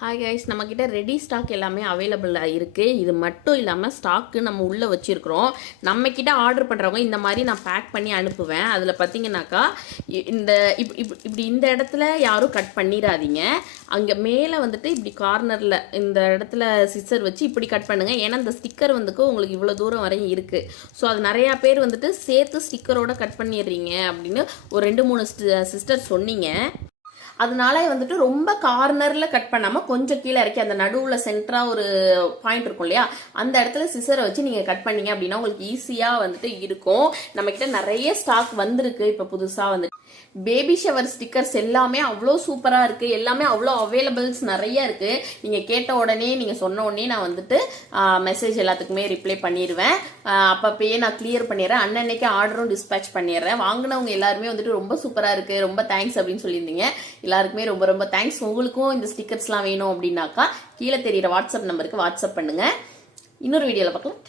Hi guys, நம்மக்கிட்ட ready stock எல்லாமே அவைலபிளாக இருக்குது. இது மட்டும் இல்லாமல் ஸ்டாக்கு நம்ம உள்ளே வச்சுருக்குறோம். நம்மக்கிட்ட ஆர்டர் பண்ணுறவங்க இந்த மாதிரி நான் பேக் பண்ணி அனுப்புவேன். அதில் பார்த்தீங்கன்னாக்கா இந்த இப்படி இந்த இடத்துல யாரும் கட் பண்ணிடாதீங்க. அங்கே மேலே வந்துட்டு இப்படி கார்னரில் இந்த இடத்துல சிஸ்டர் வச்சு இப்படி கட் பண்ணுங்கள். ஏன்னா இந்த ஸ்டிக்கர் வந்துக்கு உங்களுக்கு இவ்வளோ தூரம் வரையும் இருக்குது. ஸோ அது நிறையா பேர் வந்துட்டு சேர்த்து ஸ்டிக்கரோட கட் பண்ணிடுறீங்க அப்படின்னு ஒரு 2-3 சிஸ்டர் சொன்னீங்க. அதனால வந்துட்டு ரொம்ப கார்னரில் கட் பண்ணாமல் கொஞ்சம் கீழே இறக்கி அந்த நடுவில் சென்டராக ஒரு பாயிண்ட் இருக்கும் இல்லையா, அந்த இடத்துல சிசரை வச்சு நீங்கள் கட் பண்ணீங்க அப்படின்னா உங்களுக்கு ஈஸியாக வந்துட்டு இருக்கும். நம்மக்கிட்ட நிறைய ஸ்டாக் வந்திருக்கு. இப்போ புதுசாக வந்துட்டு பேபி ஷவர் ஸ்டிக்கர்ஸ் எல்லாமே அவ்வளோ சூப்பராக இருக்குது. எல்லாமே அவ்வளோ அவைலபிள்ஸ் நிறைய இருக்குது. நீங்கள் கேட்ட உடனே, நீங்கள் சொன்ன உடனே நான் வந்துட்டு மெசேஜ் எல்லாத்துக்குமே ரிப்ளை பண்ணிடுவேன். அப்பப்பயே நான் கிளியர் பண்ணிடுறேன். அன்னன்னைக்கு ஆர்டரும் டிஸ்பேச் பண்ணிடுறேன். வாங்கினவங்க எல்லாருமே வந்துட்டு ரொம்ப சூப்பராக இருக்குது, ரொம்ப தேங்க்ஸ் அப்படின்னு சொல்லியிருந்தீங்க. எல்லாருக்குமே ரொம்ப ரொம்ப தேங்க்ஸ். உங்களுக்கும் இந்த ஸ்டிக்கர்ஸ்லாம் வேணும் அப்படின்னாக்கா கீழே தெரியிற வாட்ஸ்அப் நம்பருக்கு வாட்ஸ்அப் பண்ணுங்கள். இன்னொரு வீடியோவில் பார்க்கலாம்.